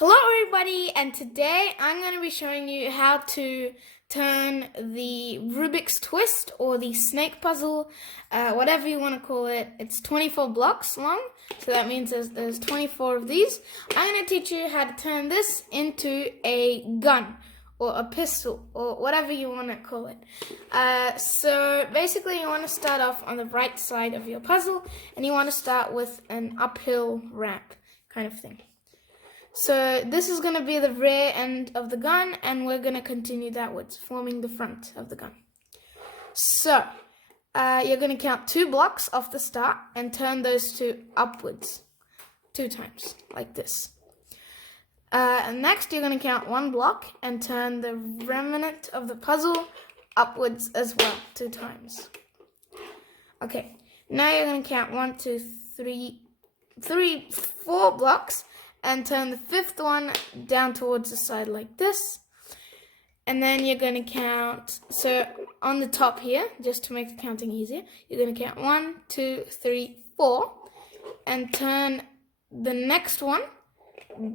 Hello everybody, and today I'm going to be showing you how to turn the Rubik's Twist or the snake puzzle, whatever you want to call it. It's 24 blocks long, so that means there's 24 of these. I'm going to teach you how to turn this into a gun or a pistol or whatever you want to call it. So basically you want to start off on the right side of your puzzle, and you want to start with an uphill ramp kind of thing. So this is going to be the rear end of the gun, and we're going to continue downwards, forming the front of the gun. So you're going to count 2 blocks off the start and turn those 2 upwards 2 times, like this. And next you're going to count 1 block and turn the remnant of the puzzle upwards as well 2 times. Okay, now you're going to count 1, 2, 3, 4 blocks and turn the 5th one down towards the side like this. And then you're going to count, so on the top here, just to make the counting easier, you're going to count 1, 2, 3, 4 and turn the next one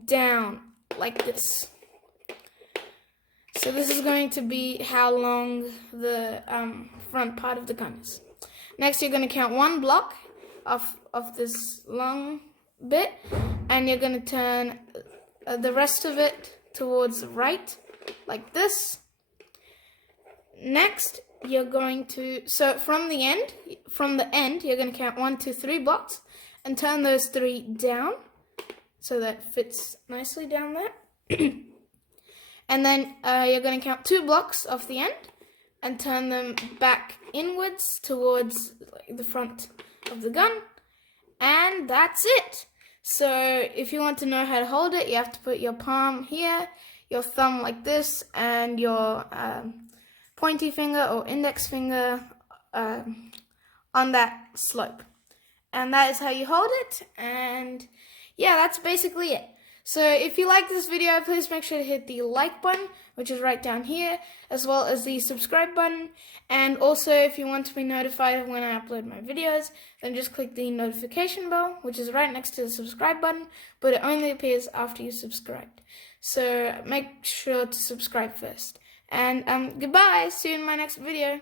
down like this. So this is going to be how long the front part of the gun is. Next you're going to count 1 block of this long bit, and you're going to turn the rest of it towards the right like this. Next you're going to, so from the end you're going to count 1, 2, 3 blocks and turn those 3 down so that fits nicely down there. And then you're going to count 2 blocks off the end and turn them back inwards towards the front of the gun. And that's it. So if you want to know how to hold it, you have to put your palm here, your thumb like this, and your pointy finger or index finger on that slope. And that is how you hold it. And yeah, that's basically it. So if you like this video, please make sure to hit the like button, which is right down here, as well as the subscribe button. And also, if you want to be notified when I upload my videos, then just click the notification bell, which is right next to the subscribe button, but it only appears after you subscribed. So make sure to subscribe first. And goodbye, see you in my next video.